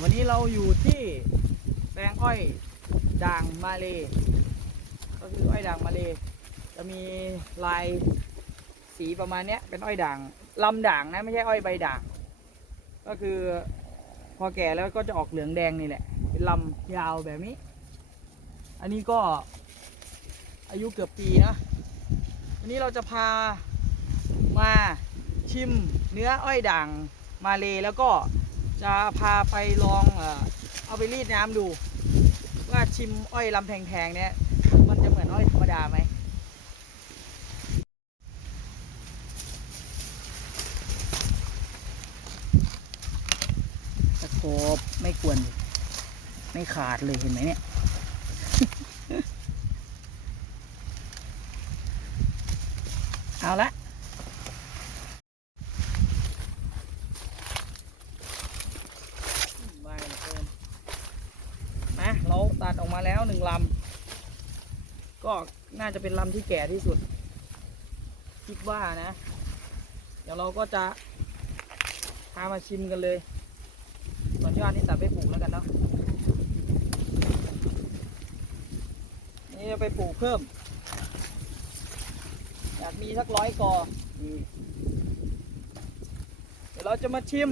วันนี้เราอยู่ที่แปลงอ้อยด่างมาเล ก็คืออ้อยด่างมาเล จะมีลายสีประมาณนี้เป็นอ้อยด่างลำด่างนะไม่ใช่อ้อยใบด่าง ก็คือพอแก่แล้วก็จะออกเหลืองแดงนี่แหละ เป็นลำยาวแบบนี้ อันนี้ก็อายุเกือบปีนะ วันนี้เราจะพามาชิมเนื้ออ้อยด่างมาเลแล้วก็ จะพาไปลองเออเอาไปรีดน้ำดู ว่าชิมอ้อยลำแพงๆเนี่ยมันจะเหมือนอ้อยธรรมดาไหมตะโคบไม่กวนไม่ขาดเลยเห็นไหมเนี่ยเอาละไวเหลือเกินมาเราตัดออก มาแล้วหนึ่งลำ ก็น่าจะเป็นลำที่แก่ที่สุด คิดว่านะ เดี๋ยวเราก็จะพามาชิมกันเลยส่วนยอดนี่ตัดไปปลูกแล้วกันเนาะนี่จะไปปลูกเพิ่ม อยากมีสักร้อยกอเดี๋ยวเราจะมาชิม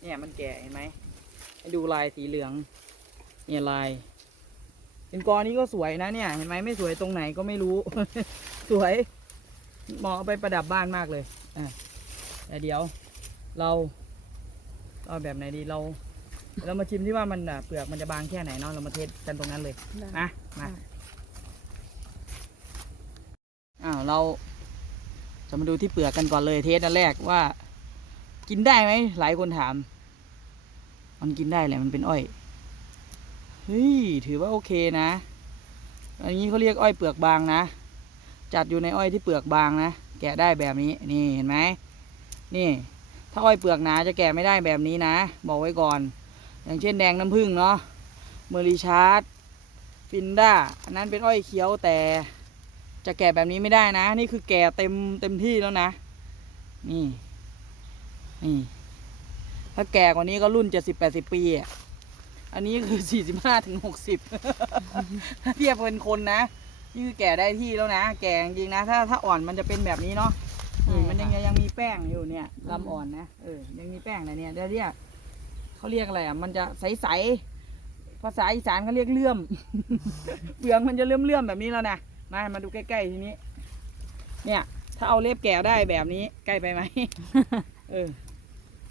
เนี่ยมันแก่เห็นไหมให้ดูลายสีเหลือง เนี่ยลาย เป็นกอนี้ก็สวยนะเนี่ย เห็นไหมไม่สวยตรงไหนก็ไม่รู้ สวยเหมาะเอาไปประดับบ้านมากเลยอะแต่เดี๋ยวเราเอาแบบไหนดีเรา เรามาชิมที่ว่ามันอะเปลือกมันจะบางแค่ไหนเนาะเรามาเทสกันตรงนั้นเลยนะมาอ้าวเราจะมาดูที่เปลือกกันก่อนเลยเทสอันแรกว่า กินได้ไหมหลายคนถาม มันกินได้แหละมันเป็นอ้อย เฮ้ยถือว่าโอเคนะ อันนี้เขาเรียกอ้อยเปลือกบางนะ จัดอยู่ในอ้อยที่เปลือกบางนะ แกะได้แบบนี้ นี่เห็นไหม นี่ ถ้าอ้อยเปลือกหนาจะแก่ไม่ได้แบบนี้นะ บอกไว้ก่อน อย่างเช่นแดงน้ำผึ้งเนาะ เมอริชาร์ดฟินด้า อันนั้นเป็นอ้อยเขียวแต่จะแก่แบบนี้ไม่ได้นะ นี่คือแก่เต็มเต็มที่แล้วนะ นี่ นี่ ถ้าแก่กว่านี้ก็รุ่นเจ็ดสิบแปดสิบปีอะ อันนี้คือสี่สิบห้าถึงหกสิบถ้าเทียบเป็นคนนะนี่คือแก่ได้ที่แล้วนะ แก่จริงๆนะ ถ้าถ้าอ่อนมันจะเป็นแบบนี้เนาะนี่มันยังยังมีแป้งอยู่เนี่ยลำอ่อนนะเออยังมีแป้งนะเนี่ยเดี๋ยวเรียกเขาเรียกอะไรอะมันจะใสๆภาษาอีสานเขาเรียกเลื่อมเปลือกมันจะเลื่อมเลื่อมๆแบบนี้แล้วนะมามาดูใกล้ๆทีนี้ เนี่ย ถ้าเอาเล็บแกะได้แบบนี้ใกล้ไปไหมเออถ้า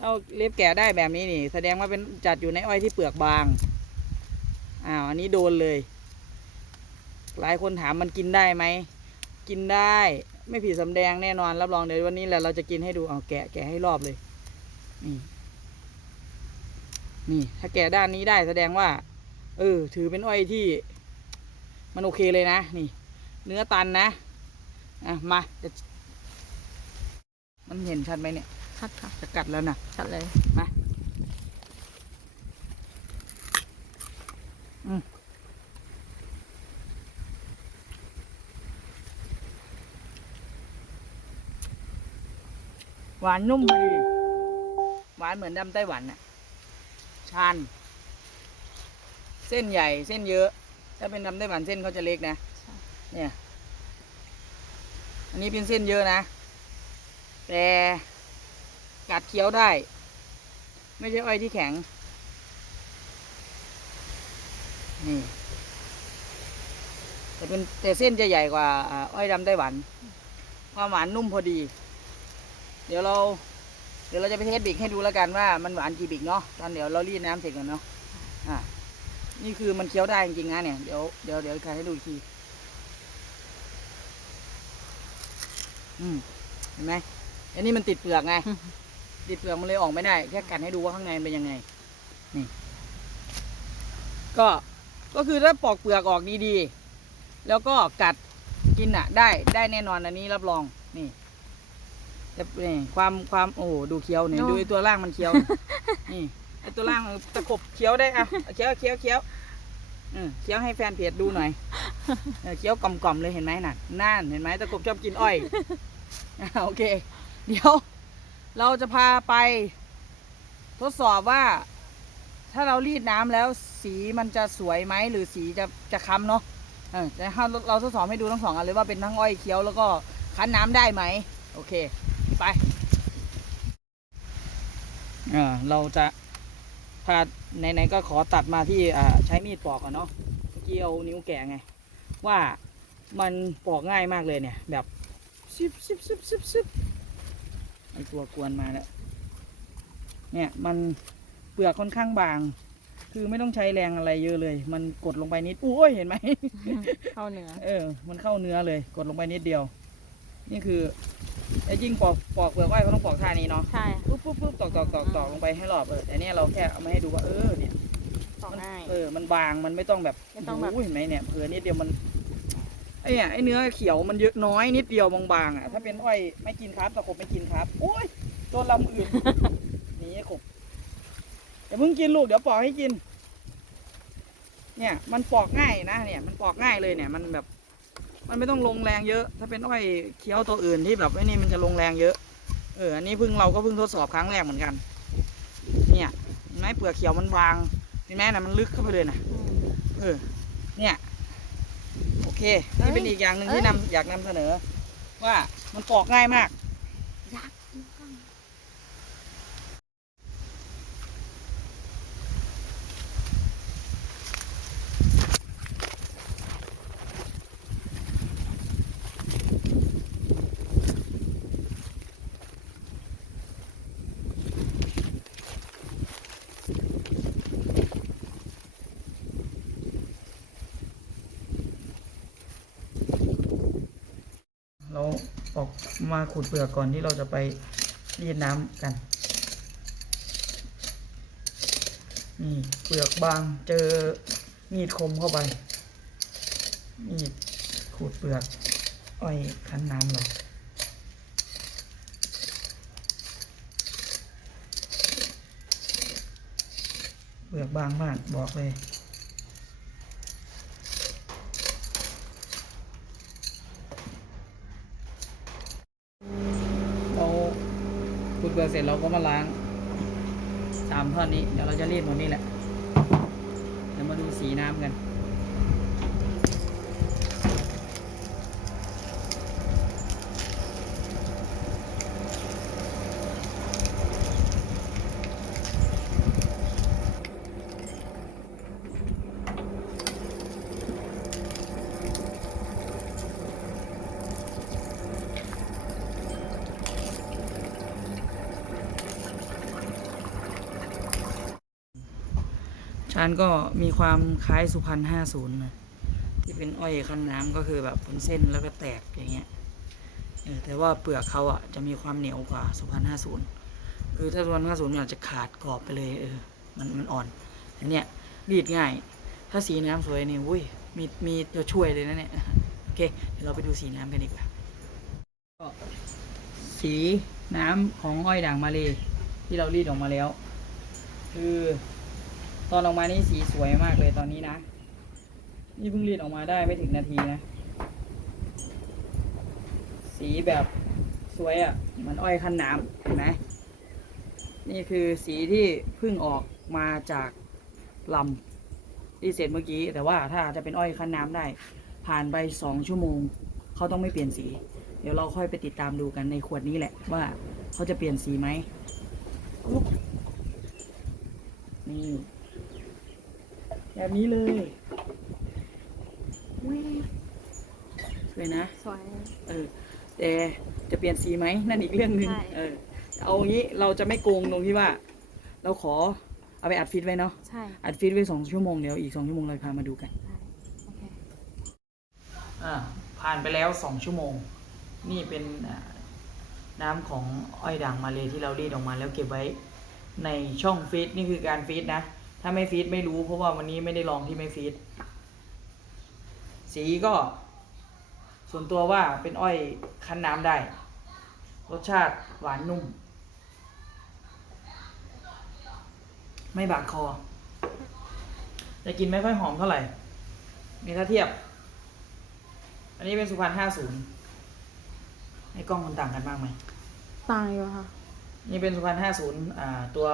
เอาเล็บแกะได้แบบนี้นี่ แสดงว่าเป็นจัดอยู่ในอ้อยที่เปลือกบาง อ้าวอันนี้โดนเลย หลายคนถามมันกินได้ไหม กินได้ ไม่ผิดสำแดงแน่นอน รับรองเดี๋ยววันนี้แหละเราจะกินให้ดูเอาแกะแกะให้รอบเลย นี่ นี่ถ้าแกะด้านนี้ได้แสดงว่า เออ ถือเป็นอ้อยที่ มันโอเคเลยนะ นี่ เนื้อตันนะ อะ มาจะมันเห็นชัดไหมเนี่ย ชัดค่ะจะกัดแล้วนะชัดเลยมาอืมหวานนุ่มดีหวานเหมือนดำไต้หวันน่ะชานเส้นใหญ่เส้นเยอะ ถ้าเป็นดำไต้หวันเส้นเขาจะเล็กนะใช่เนี่ย อันนี้เป็นเส้นเยอะนะ แต่ กัดเคี้ยวได้ ไม่ใช่อ้อยที่แข็ง นี่ แต่เป็นแต่เส้นจะใหญ่กว่าอ้อยดำไต้หวัน ความหวานนุ่มพอดี เดี๋ยวเรา เดี๋ยวเราจะไปเทสบิกให้ดูแล้วกันว่ามันหวานกี่บิกเนาะตอนเดี๋ยวเรารีดน้ำเสร็จก่อนเนาะอ่านี่คือมันเคี้ยวได้จริงๆนะเนี่ยเดี๋ยวเดี๋ยวเดี๋ยวใครให้ดูอีกทีอืมเห็นไหมอันนี้มันติดเปลือกไง ติดเปลือกมันเลยออกไม่ได้ แค่กันให้ดูว่าข้างในมันเป็นยังไง นี่ ก็ ก็คือถ้าปอกเปลือกออกดีๆ แล้วก็กัดกินอะ ได้ ได้แน่นอนอันนี้รับรอง นี่แต่นี่ความความโอ้โหดูเคี้ยวเนี่ยโอ้ดูไอ้ตัวล่างมันเคี้ยว นี่ไอ้ตัวล่างมันตะขบเคี้ยวได้อะเคี้ยวเคี้ยวเคี้ยวอืมเคี้ยวให้แฟนเพจดูหน่อยเออเคี้ยวกล่อมๆเลยเห็นไหมน่ะน่านเห็นไหมตะกบชอบกินอ้อยอะโอเค เดี๋ยว เราจะพาไปทดสอบว่า ถ้าเรารีดน้ำแล้วสีมันจะสวยไหมหรือสีจะจะค้ำเนาะเออจะให้เราเราทดสอบให้ดูทั้งสองอันเลยว่าเป็นทั้งอ้อยเคี้ยวแล้วก็คั้นน้ำได้ไหมโอเค ไปเออเราจะถ้าไหนๆก็ขอตัดมาที่อ่าใช้มีดปอกก่อนเนาะเมื่อกี้เอานิ้วแกะไง ว่ามันปอกง่ายมากเลยเนี่ย แบบซิบซิบซิบซิบซิบ ตัวกวนมาแล้ว เนี่ยมันเปลือกค่อนข้างบาง คือไม่ต้องใช้แรงอะไรเยอะเลย มันกดลงไปนิดอุ้ยเห็นไหม เข้าเนื้อ เออ มันเข้าเนื้อเลย กดลงไปนิดเดียว นี่คือไอ้จริงปอกปอกเปลือกอ้อยเขาต้องปอกท่านี้เนาะ ใช่ ปุ๊บปุ๊บปุ๊บตอกตอกตอกตอกลงไปให้รอบเออแต่เนี่ยเราแค่เอามาให้ดูว่าเออเนี่ยต่อมันง่าย เออ มันบาง มันไม่ต้องแบบไม่ต้องแบบ โโหเห็นไหมเนี่ยเผื่อนิดเดียวมัน ไอ้เนี่ยไอ้เนื้อเขียวมันเยอะน้อยนิดเดียวบางๆอะ ถ้าเป็นอ้อยไม่กินครับตะขบไม่กินครับโอ้ยโดนลำอื่นหนี่ขบอย่าเพิ่งกินลูกเดี๋ยวปอกให้กิน เนี่ยมันปอกง่ายนะเนี่ย มันปอกง่ายเลยเนี่ย มันแบบ มันไม่ต้องลงแรงเยอะ ถ้าเป็นอ้อยเคี้ยวตัวอื่นที่แบบไอ้นี่มันจะลงแรงเยอะเอออันนี้เพิ่งเราก็เพิ่งทดสอบครั้งแรกเหมือนกัน เนี่ยเห็นไหมเปลือกเขียวมันบางเห็นไหมนะมันลึกเข้าไปเลยนะอืมเออเนี่ยโอ เคนี่เป็นอีกอย่างหนึ่งที่อยนำอยากนำเสนอ ว่ามันปอกง่ายมาก ยากนกล้อง เราออก มาขูดเปลือกก่อนที่เราจะไปรีดน้ำกัน นี่เปลือกบางเจอมีดคมเข้าไป มีดขูดเปลือกอ้อยคั้นน้ำเราเปลือกบางมากบอกเลย เราขุด เปลือกเสร็จเราก็มาล้างสามท่อนนี้ เดี๋ยวเราจะรีดหมดนี่แหละ เดี๋ยวมาดูสีน้ำกัน ชานก็มีความคล้ายสุพรรณห้าศูนย์นะที่เป็นอ้อยคั้นน้ำก็คือแบบเป็นเส้นแล้วก็แตกอย่างเงี้ยเออแต่ว่าเปลือกเขาอะจะมีความเหนียวกว่าสุพรรณห้าศูนย์คือถ้าสุพรรณห้าศูนย์มันอาจจะขาดกรอบไปเลยเออมันมันอ่อนอันเนี้ยรีดง่าย ถ้าสีน้ำสวยนี่อุ้ยมีมีจะช่วยเลยนะเนี่ยโอเคเดี๋ยวเราไปดูสีน้ำกันดีกว่าก็สีน้ำของอ้อยด่างมาเลยที่เรารีดออกมาแล้ว คือ ตอนออกมานี่สีสวยมากเลยตอนนี้นะ นี่เพิ่งรีดออกมาได้ไม่ถึงนาทีนะ สีแบบสวยอะ่ะเหมือนอ้อยคั้นน้ำเห็นไหมนี่คือสีที่เพิ่งออกมาจากลำที่เสร็จเมื่อกี้ แต่ว่าถ้าจะเป็นอ้อยคั้นน้ำได้ ผ่านไปสองชั่วโมงเขาต้องไม่เปลี่ยนสี เดี๋ยวเราค่อยไปติดตามดูกันในขวดนี้แหละว่าเขาจะเปลี่ยนสีไหมนี่ แบบนี้เลยแว๊บสวยนะ สวย เออ แต่จะเปลี่ยนสีไหมนั่นอีกเรื่องหนึ่งใช่ เออ เอางี้เราจะไม่โกงตรงที่ว่า เราขอเอาไปอัดฟิตไว้เนาะ ใช่อัดฟิตไว้สองชั่วโมงเดี๋ยวอีกสองชั่วโมงเราพามาดูกัน ใช่โอเค อ่าผ่านไปแล้วสองชั่วโมง นี่เป็นอ่าน้ำของอ้อยด่างมาเลยที่เรารีดออกมาแล้วเก็บไว้ในช่องฟีดนี่คือการฟีดนะ ถ้าไม่ฟีดไม่รู้ เพราะว่าวันนี้ไม่ได้ลองที่ไม่ฟีดสีก็ ส่วนตัวว่าเป็นอ้อยคั้นน้ำได้ รสชาติหวานนุ่ม ไม่บาดคอแต่กลินไม่ค่อยหอมเท่าไหร่มีถ้าเทียบ อันนี้เป็นสุพรรณห้าศูนย์ให้กล้องมันต่างกันมากไหม ต่างอยู่ค่ะ นี่เป็นสุพรรณห้าศูนย์อ่าตัว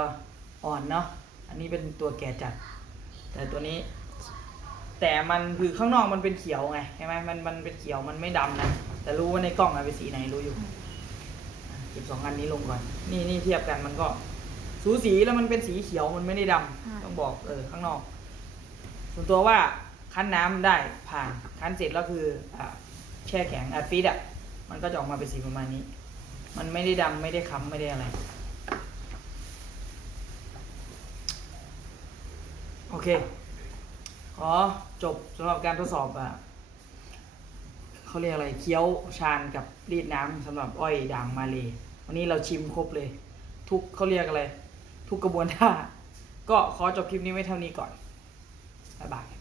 อ่อนเนาะ อันนี้เป็นตัวแก่จัด แต่ตัวนี้ แต่มันคือข้างนอกมันเป็นเขียวไงใช่ไหมมันมันเป็นเขียวมันไม่ดำนะแต่รู้ว่าในกล้องอะเป็นสีไหนรู้อยู่อะเก็บสองอันนี้ลงก่อน นี่นี่เทียบกันมันก็สูสีแล้วมันเป็นสีเขียวมันไม่ได้ดำต้องบอกเออข้างนอก ส่วนตัวว่าคั้นน้ำได้ผ่านคั้นเสร็จแล้วคืออ่าแช่แข็งอัดฟีดอะมันก็จะออกมาเป็นสีประมาณนี้ มันไม่ได้ดำไม่ได้ค้ำไม่ได้อะไร อเค ขอจบสำหรับการทดสอบอะเขาเรียกอะไรเคี้ยวชานกับรีดน้ำสำหรับอ้อยด่างมาเลยวันนี้เราชิมครบเลย ทุกเขาเรียกอะไร ทุกกระบวนท่าก็ขอจบคลิปนี้ไว้เท่านี้ก่อนบ๊ายบาย